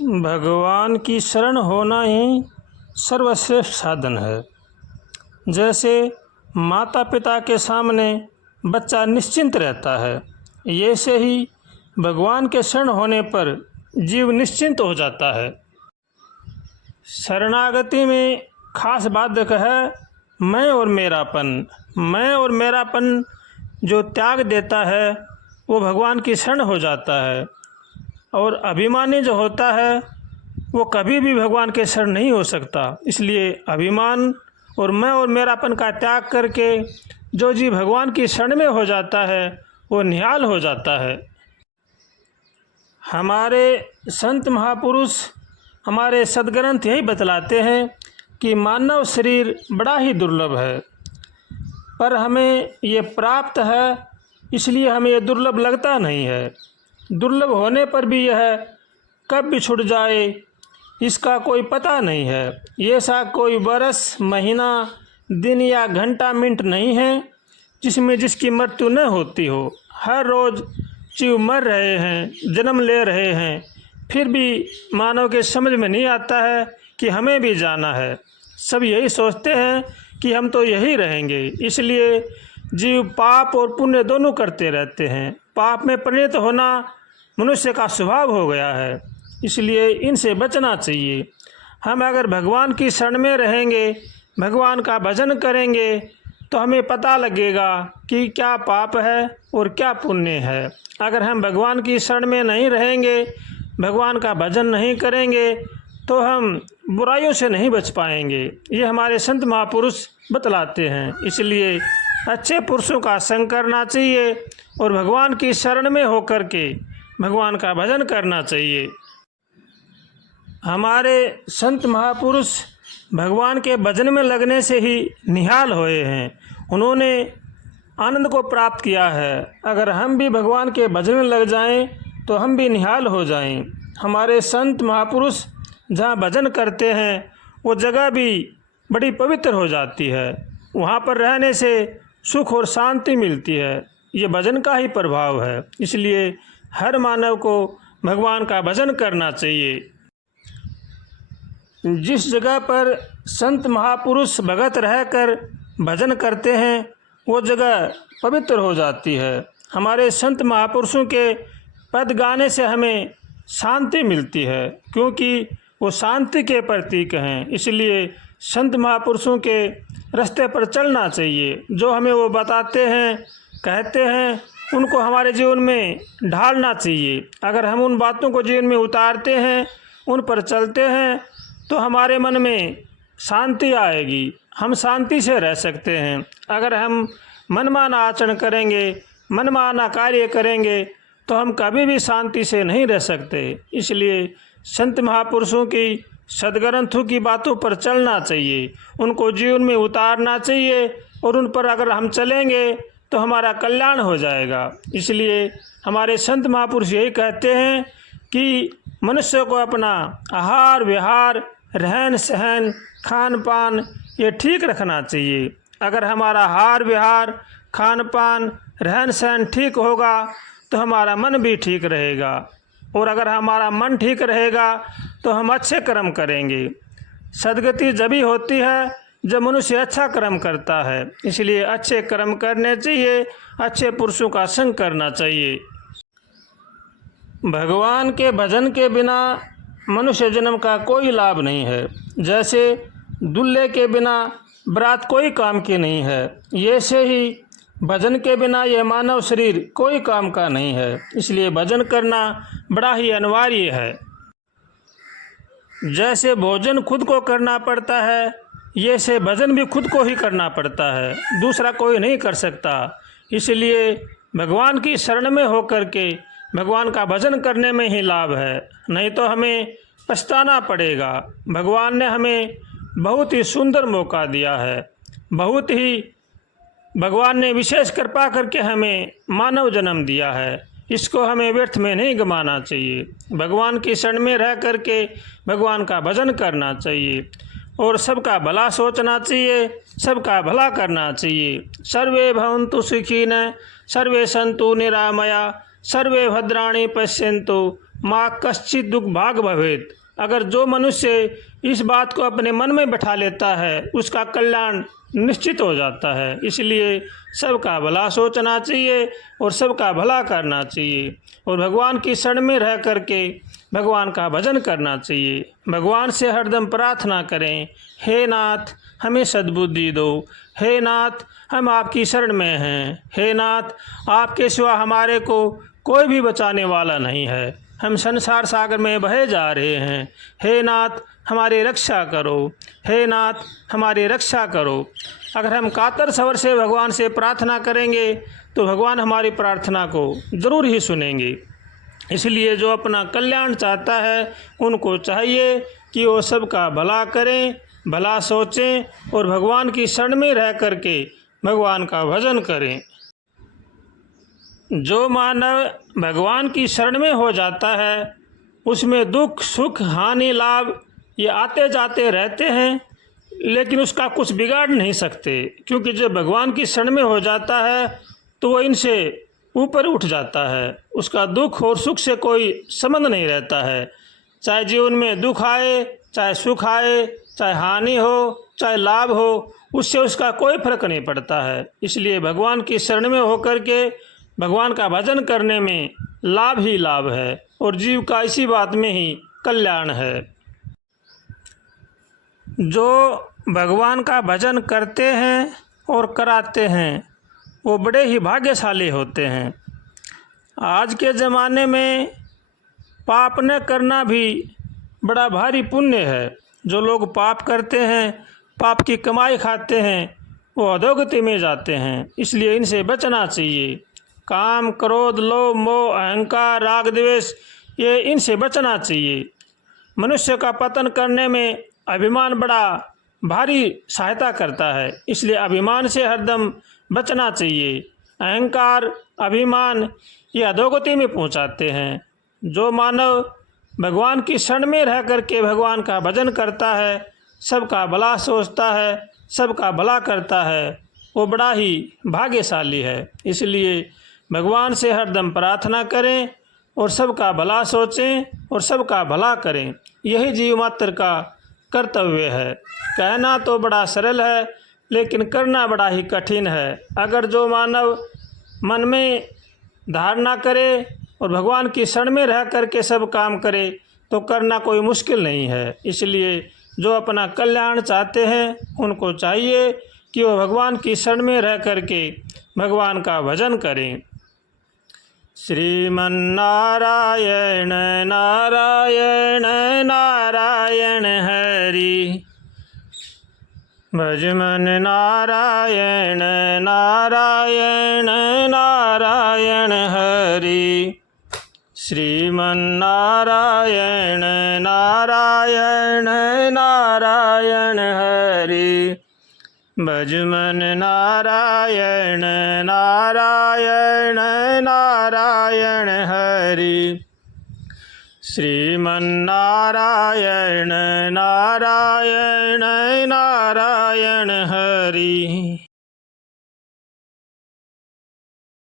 भगवान की शरण होना ही सर्वश्रेष्ठ साधन है। जैसे माता पिता के सामने बच्चा निश्चिंत रहता है, ऐसे ही भगवान के शरण होने पर जीव निश्चिंत हो जाता है। शरणागति में खास बाधक है मैं और मेरापन। मैं और मेरापन जो त्याग देता है वो भगवान की शरण हो जाता है, और अभिमानी जो होता है वो कभी भी भगवान के शरण नहीं हो सकता। इसलिए अभिमान और मैं और मेरापन का त्याग करके जो जीव भगवान की शरण में हो जाता है वो निहाल हो जाता है। हमारे संत महापुरुष, हमारे सद्ग्रंथ यही बतलाते हैं कि मानव शरीर बड़ा ही दुर्लभ है, पर हमें ये प्राप्त है, इसलिए हमें ये दुर्लभ लगता नहीं है। दुर्लभ होने पर भी यह कब भी छूट जाए इसका कोई पता नहीं है। ये सा कोई बरस, महीना, दिन या घंटा, मिनट नहीं है जिसमें जिसकी मृत्यु न होती हो। हर रोज़ जीव मर रहे हैं, जन्म ले रहे हैं, फिर भी मानव के समझ में नहीं आता है कि हमें भी जाना है। सब यही सोचते हैं कि हम तो यही रहेंगे, इसलिए जीव पाप और पुण्य दोनों करते रहते हैं। पाप में परिणत होना मनुष्य का स्वभाव हो गया है, इसलिए इनसे बचना चाहिए। हम अगर भगवान की शरण में रहेंगे, भगवान का भजन करेंगे, तो हमें पता लगेगा कि क्या पाप है और क्या पुण्य है। अगर हम भगवान की शरण में नहीं रहेंगे, भगवान का भजन नहीं करेंगे, तो हम बुराइयों से नहीं बच पाएंगे। ये हमारे संत महापुरुष बतलाते हैं। इसलिए अच्छे पुरुषों का संग करना चाहिए और भगवान की शरण में होकर के भगवान का भजन करना चाहिए। हमारे संत महापुरुष भगवान के भजन में लगने से ही निहाल हुए हैं, उन्होंने आनंद को प्राप्त किया है। अगर हम भी भगवान के भजन में लग जाएं तो हम भी निहाल हो जाएं। हमारे संत महापुरुष जहाँ भजन करते हैं वो जगह भी बड़ी पवित्र हो जाती है, वहाँ पर रहने से सुख और शांति मिलती है। ये भजन का ही प्रभाव है। इसलिए हर मानव को भगवान का भजन करना चाहिए। जिस जगह पर संत महापुरुष भगत रहकर भजन करते हैं वो जगह पवित्र हो जाती है। हमारे संत महापुरुषों के पद गाने से हमें शांति मिलती है, क्योंकि वो शांति के प्रतीक हैं। इसलिए संत महापुरुषों के रास्ते पर चलना चाहिए। जो हमें वो बताते हैं, कहते हैं, उनको हमारे जीवन में ढालना चाहिए। अगर हम उन बातों को जीवन में उतारते हैं, उन पर चलते हैं, तो हमारे मन में शांति आएगी, हम शांति से रह सकते हैं। अगर हम मनमाना आचरण करेंगे, मनमाना कार्य करेंगे, तो हम कभी भी शांति से नहीं रह सकते। इसलिए संत महापुरुषों की, सद्ग्रंथों की बातों पर चलना चाहिए, उनको जीवन में उतारना चाहिए, और उन पर अगर हम चलेंगे तो हमारा कल्याण हो जाएगा। इसलिए हमारे संत महापुरुष यही कहते हैं कि मनुष्य को अपना आहार विहार, रहन सहन, खान पान ये ठीक रखना चाहिए। अगर हमारा आहार विहार, खान पान, रहन सहन ठीक होगा तो हमारा मन भी ठीक रहेगा, और अगर हमारा मन ठीक रहेगा तो हम अच्छे कर्म करेंगे। सद्गति जब ही होती है जब मनुष्य अच्छा कर्म करता है। इसलिए अच्छे कर्म करने चाहिए, अच्छे पुरुषों का संग करना चाहिए। भगवान के भजन के बिना मनुष्य जन्म का कोई लाभ नहीं है। जैसे दूल्हे के बिना बारात कोई काम की नहीं है, ऐसे ही भजन के बिना यह मानव शरीर कोई काम का नहीं है। इसलिए भजन करना बड़ा ही अनिवार्य है। जैसे भोजन खुद को करना पड़ता है, ऐसे भजन भी खुद को ही करना पड़ता है, दूसरा कोई नहीं कर सकता। इसलिए भगवान की शरण में होकर के भगवान का भजन करने में ही लाभ है, नहीं तो हमें पछताना पड़ेगा। भगवान ने हमें बहुत ही सुंदर मौका दिया है, बहुत ही भगवान ने विशेष कृपा करके हमें मानव जन्म दिया है, इसको हमें व्यर्थ में नहीं गंवाना चाहिए। भगवान की शरण में रह करके भगवान का भजन करना चाहिए, और सबका भला सोचना चाहिए, सबका भला करना चाहिए। सर्वे भवन्तु सुखिनः, सर्वे सन्तु निरामया, सर्वे भद्राणि पश्यन्तु माँ कश्चित दुर्भाग भवेत्। अगर जो मनुष्य इस बात को अपने मन में बैठा लेता है उसका कल्याण निश्चित हो जाता है। इसलिए सबका भला सोचना चाहिए और सबका भला करना चाहिए और भगवान की शरण में रह करके भगवान का भजन करना चाहिए। भगवान से हरदम प्रार्थना करें, हे नाथ हमें सद्बुद्धि दो, हे नाथ हम आपकी शरण में हैं, हे नाथ आपके सिवा हमारे को कोई भी बचाने वाला नहीं है, हम संसार सागर में बहे जा रहे हैं, हे नाथ हमारी रक्षा करो, हे नाथ हमारी रक्षा करो। अगर हम कातर स्वर से भगवान से प्रार्थना करेंगे तो भगवान हमारी प्रार्थना को ज़रूर ही सुनेंगे। इसलिए जो अपना कल्याण चाहता है उनको चाहिए कि वो सबका भला करें, भला सोचें और भगवान की शरण में रह करके भगवान का भजन करें। जो मानव भगवान की शरण में हो जाता है उसमें दुख सुख हानि लाभ ये आते जाते रहते हैं, लेकिन उसका कुछ बिगाड़ नहीं सकते, क्योंकि जब भगवान की शरण में हो जाता है तो वो इनसे ऊपर उठ जाता है। उसका दुख और सुख से कोई संबंध नहीं रहता है। चाहे जीवन में दुख आए, चाहे सुख आए, चाहे हानि हो, चाहे लाभ हो, उससे उसका कोई फर्क नहीं पड़ता है। इसलिए भगवान की शरण में होकर के भगवान का भजन करने में लाभ ही लाभ है और जीव का इसी बात में ही कल्याण है। जो भगवान का भजन करते हैं और कराते हैं वो बड़े ही भाग्यशाली होते हैं। आज के ज़माने में पाप न करना भी बड़ा भारी पुण्य है। जो लोग पाप करते हैं, पाप की कमाई खाते हैं, वो अधोगति में जाते हैं। इसलिए इनसे बचना चाहिए। काम क्रोध लोभ मोह अहंकार राग द्वेष ये इनसे बचना चाहिए। मनुष्य का पतन करने में अभिमान बड़ा भारी सहायता करता है, इसलिए अभिमान से हरदम बचना चाहिए। अहंकार अभिमान ये अधोगति में पहुंचाते हैं। जो मानव भगवान की शरण में रह करके भगवान का भजन करता है, सबका भला सोचता है, सबका भला करता है, वो बड़ा ही भाग्यशाली है। इसलिए भगवान से हरदम प्रार्थना करें और सबका भला सोचें और सबका भला करें। यही जीव मात्र का कर्तव्य है। कहना तो बड़ा सरल है लेकिन करना बड़ा ही कठिन है। अगर जो मानव मन में धारणा करे और भगवान की शरण में रह करके सब काम करे तो करना कोई मुश्किल नहीं है। इसलिए जो अपना कल्याण चाहते हैं उनको चाहिए कि वो भगवान की शरण में रह करके भगवान का भजन करें। श्रीमन्नारायण नारायण नारायण हरि भज मन नारायण नारायण नारायण हरि। श्रीमन्नारायण नारायण नारायण हरि भज मन नारायण नारायण नारायण हरि। श्रीमन्नारायण नारायण नारायण हरि।